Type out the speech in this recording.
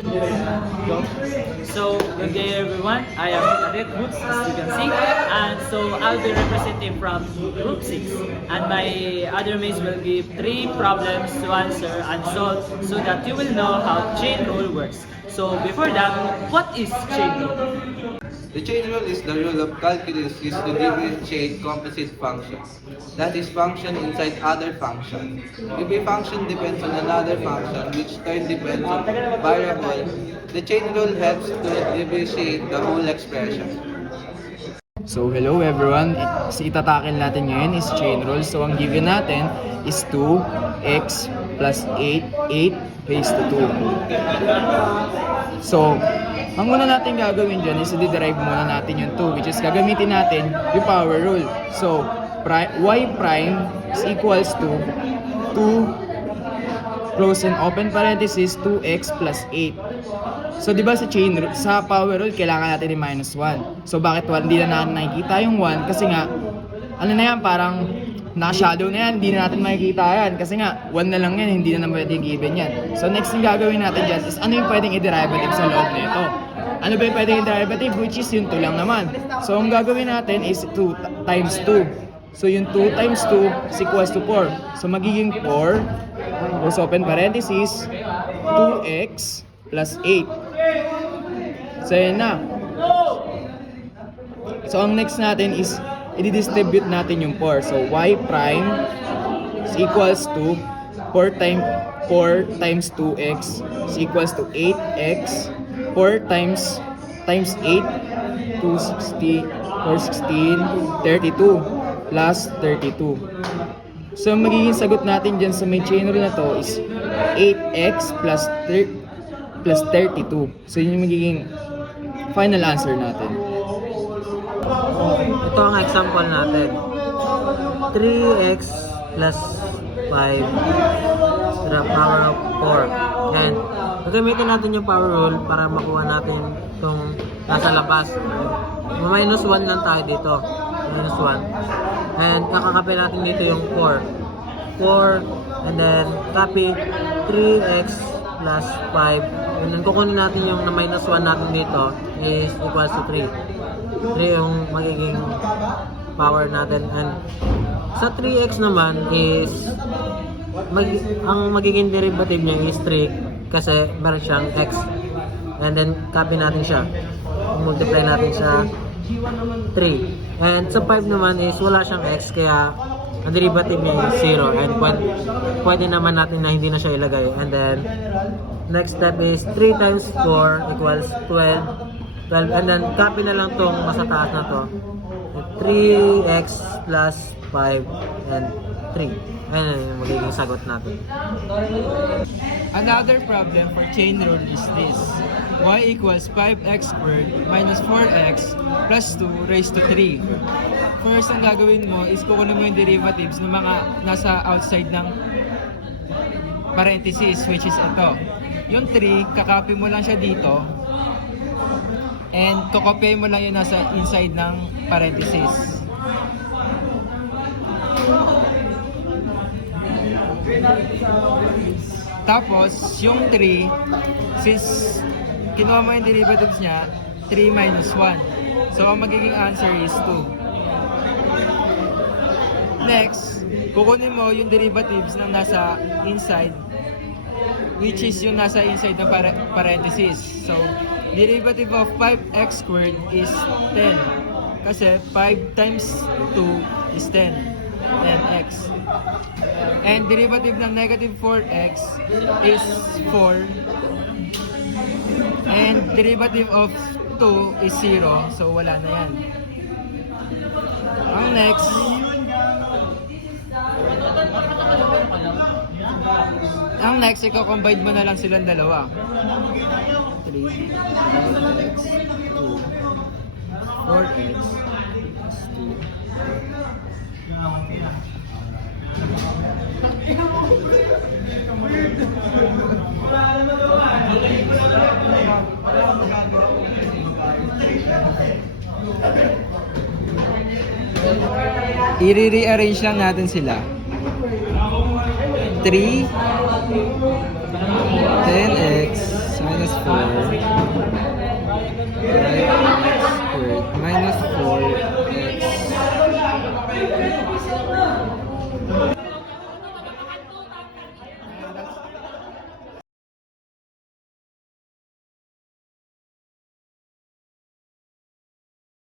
So, good day everyone. I am Cadet Boots, as you can see. And so, I'll be representing from Group 6. And my other mates will give 3 problems to answer and solve so that you will know how chain rule works. So, before that, what is chain rule? The chain rule is the rule of calculus used to differentiate composite functions. That is, function inside other function. If a function depends on another function, which turn depends on variable, the chain rule helps to differentiate the whole expression. So hello everyone, itatakil natin ngayon is chain rule. So ang given natin is 2x plus 8 raised to 2. So, ang muna natin gagawin dyan is i-derive muna natin yung 2, which is gagamitin natin yung power rule. So, y prime is equals to 2 close and open parenthesis 2x plus 8. So, di ba sa power rule, kailangan natin yung minus 1. So, bakit 1? Hindi na natin nakikita yung 1 kasi nga, ano na yan, parang naka-shadow na yan, hindi na natin makikita yan. Kasi nga, 1 na lang yan, hindi na pwedeng given yan. So, next yung gagawin natin dyan is ano yung pwedeng i-derivative sa loob nito. Ano ba yung pwedeng i-derivative? Which is yung 2 lang naman. So, ang gagawin natin is 2 times 2. So, yung 2 times 2 is equals to 4. So, magiging 4, close open parenthesis, 2x plus 8. So, yan na. So, ang next natin is i-distribute natin yung 4. So, y prime is equals to 4 times 2x is equals to 8x. 4 times 8, 260, 416, 32 plus 32. So, magiging sagot natin dyan sa may chain rule na to is 8x plus 32. So, yun yung magiging final answer natin. Ito ang example natin. 3x plus 5 to the power of 4. And gagamitin natin yung power rule para makuha natin itong nasa labas. Minus 1 lang tayo dito. Minus 1. And kakakapin natin dito yung 4. 4 and then copy 3x plus 5. And then kukunin natin yung na minus 1 natin dito is equals to 3. 3 yung magiging power natin. And sa 3x naman is ang magiging derivative niya is 3 kasi meron siyang x. And then copy natin siya. Multiply natin sa 3. And sa 5 naman is wala siyang x kaya ang derivative niya is 0. And pwede naman natin na hindi na siya ilagay. And then next step is 3 times 4 equals 12. And then copy na lang tong nasa taas na to. 3x plus 5 and 3. Ayan yung magiging sagot natin. Another problem for chain rule is this. Y equals 5x squared minus 4x plus 2 raised to 3. First, ang gagawin mo is kukunin mo yung derivatives ng mga nasa outside ng parenthesis, which is ito. Yung 3, kakopy mo lang siya dito. And kokopyahin mo lang yung nasa inside ng parenthesis. Tapos, yung 3, since kinuha mo yung derivatives niya, 3 minus 1. So, ang magiging answer is 2. Next, kukunin mo yung derivatives ng nasa inside, which is yung nasa inside ng parenthesis. So, derivative of 5x squared is 10. Kasi 5 times 2 is 10. 10x. And derivative ng negative 4x is 4. And derivative of 2 is 0. So, wala na yan. Ang next, i-combine mo na lang silang dalawa. 3x, 2, 4x, 2. I-rearrange lang natin sila. 3 10x. So minus 4.